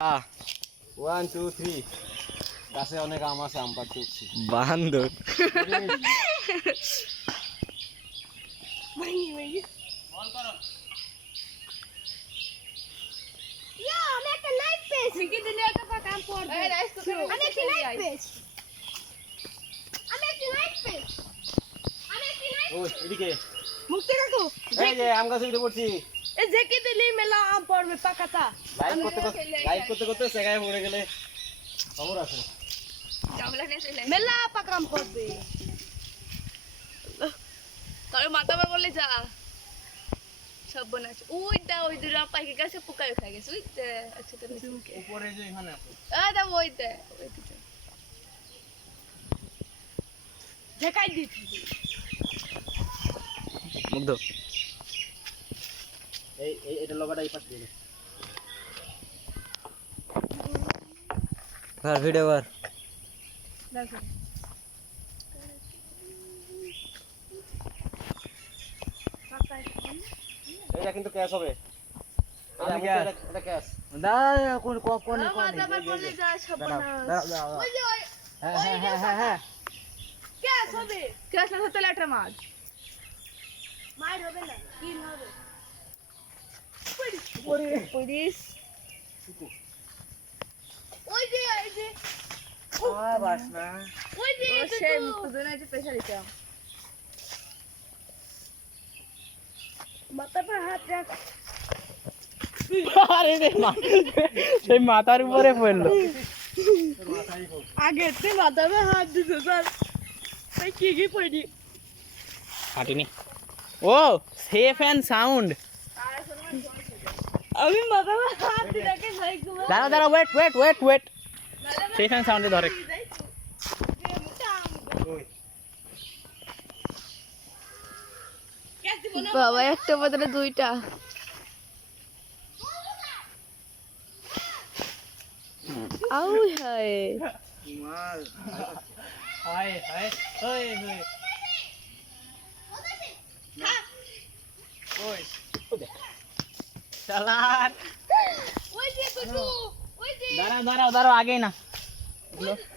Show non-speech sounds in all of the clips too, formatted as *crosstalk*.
One two three গাছে অনেক আম আছে আম পাড়তে উঠছি। বান্দর এদিকে। মুক্তি কাকু এই যে আম গাছে উঠে পড়ছি। এ জেকে দিলি মেলা আম পড়বে পাকাতা লাইভ করতে করতে লাইভ করতে করতে সেগায় পড়ে গেলে খবর আছে। মেলা পাকা আম পড়বে। মাথা বলে যা। সব বোনাস ওইটা ওই দুটো পাখি গাছে পোকায় খাই গেছে। ওইটা আচ্ছা তো উপরে যে এখানে আছে। আদা ওইটা ঝেকাই দিছি মুগ্ধ এই এই এটা লগাটা এই পাশে দিলে ধর ভিডিও কর। এটা কিন্তু ক্যাশ হবে। এটা ক্যাশ দাদা কোন কোন কোন যে ওই হ্যাঁ হ্যাঁ হ্যাঁ হবে। না হতে লেটার মাছ। মার হবে না কি হবে। পুলিশ ওই যে ওই যে বাস না ওই যে ও সে মুক্ত দুনে যে প্রেসার দিতাম মাথা পর হাত রাখ আরে রে মা সেই মাথার উপরে পড়ল আগে তে মাথা পর হাত দিতে স্যার তাই কি কি পড়ি ফাটিনি ও সেফ অ্যান্ড সাউন্ড আমি মাথা পর হাত যাই ঘুমা দাঁড়া দাঁড়া wait wait wait wait safe সাউন্ডে ধরে। বাবা একটা বদলে দুইটা। আউ হায়। মাল হায় হায় ওই ওই। চালান। ওই যে কুটু ওই যে। দাঁড়াও দাঁড়াও দাঁড়াও আগেই না।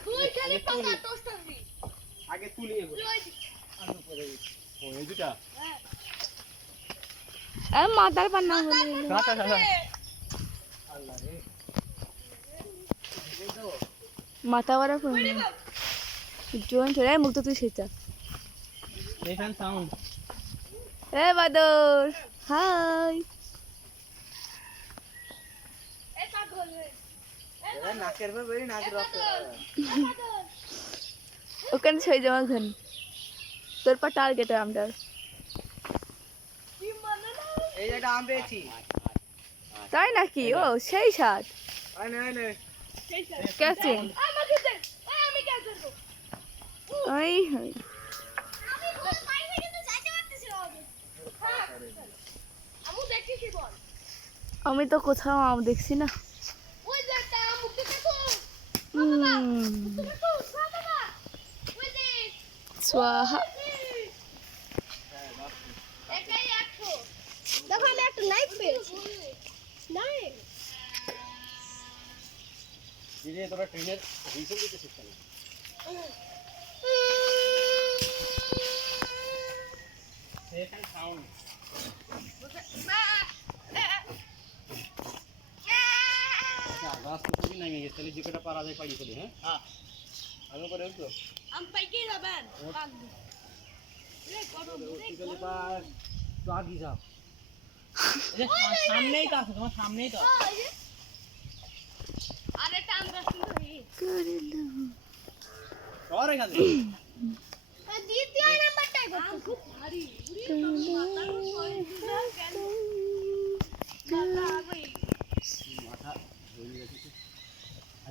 দুই খালি পাকা টোস্টার দি আগে তুলি ওই ও এই দুটা? পান্না বলে। চল। মাথা বড় ফোন জোন চলে মুক্ত তুই সেটা সেফ সাউন্ড এ বাদর। হাই এটা ধরে নাকের বেরি নাক রক্ত *laughs* ওখানে ছয় জমা ঘন। তোর পা টার্গেট আমটার। তাই নাকি? ও, সেই সাত। আয় নে আয় নে সেই সাথে কেসে আমাকে দে ওই আমি কে করব ওই। হাই আমি খুব বাইরে কিন্তু যাইতে পারতেছি না ওদের। আমু দেখি বল আমি তো কোথাও আম দেখছি না ওই যে একটা মুক্তি কাকু একশো দেখো আমি একটা নাইফ পেয়েছি। নাইফ দিদি তোরা ট্রেনের হুইসেল দিতে শিখছ না সেফ অ্যান্ড সাউন্ড আচ্ছা গাছ তো খুবই নামে গেছে তাহলে যে কটা পারা যায় পাড়ি ফেলি হ্যাঁ হ্যাঁ আমি করে উঠল আম পাইকে যাবেন তাহলে পার তো আগে যাও সামনেই তো আছে তোমার সামনেই তো আছে। আরে একটা আম গাছ কিন্তু হি সর এখান থেকে আর দ্বিতীয় নাম্বারটাই করতেছি। খুব ভারী উড়ি মাথা কই দিলা কেন মাথা আগে মাথা ধরে গেছে আচ্ছা আমু রাত যেমন মাথা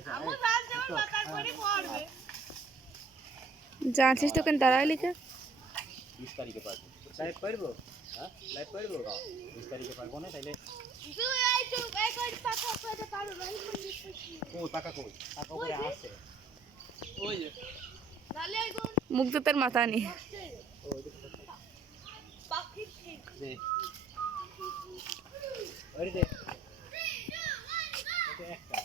করে পড়বে জানছিস তো কেন দাঁড়ায় লিখা বিশ তারিখে পারব লাইভ পারব হ্যাঁ লাইভ পারব বিশ তারিখে পারব না তাইলে তুই এই তো এই কই পাকা করে পারো না কই টাকা কই টাকা উপরে আছে ওই যে নালে এখন মুগ্ধ তার মাথা নেই পাখি ঠিক দে ওই দে হচ্ছে একটা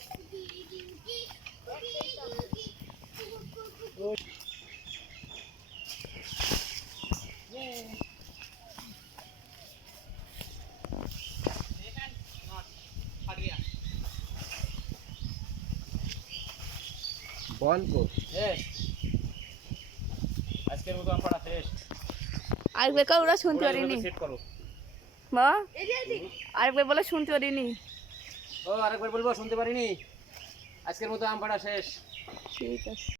আজকের মতো আম পাড়া শেষ। আরেকবার ওরা শুনতে পারিনি। করো। মা আরেকবার বলে শুনতে পারিনি। ও আরেকবার বলব শুনতে পারিনি? আজকের মতো আম পাড়া শেষ। ঠিক আছে।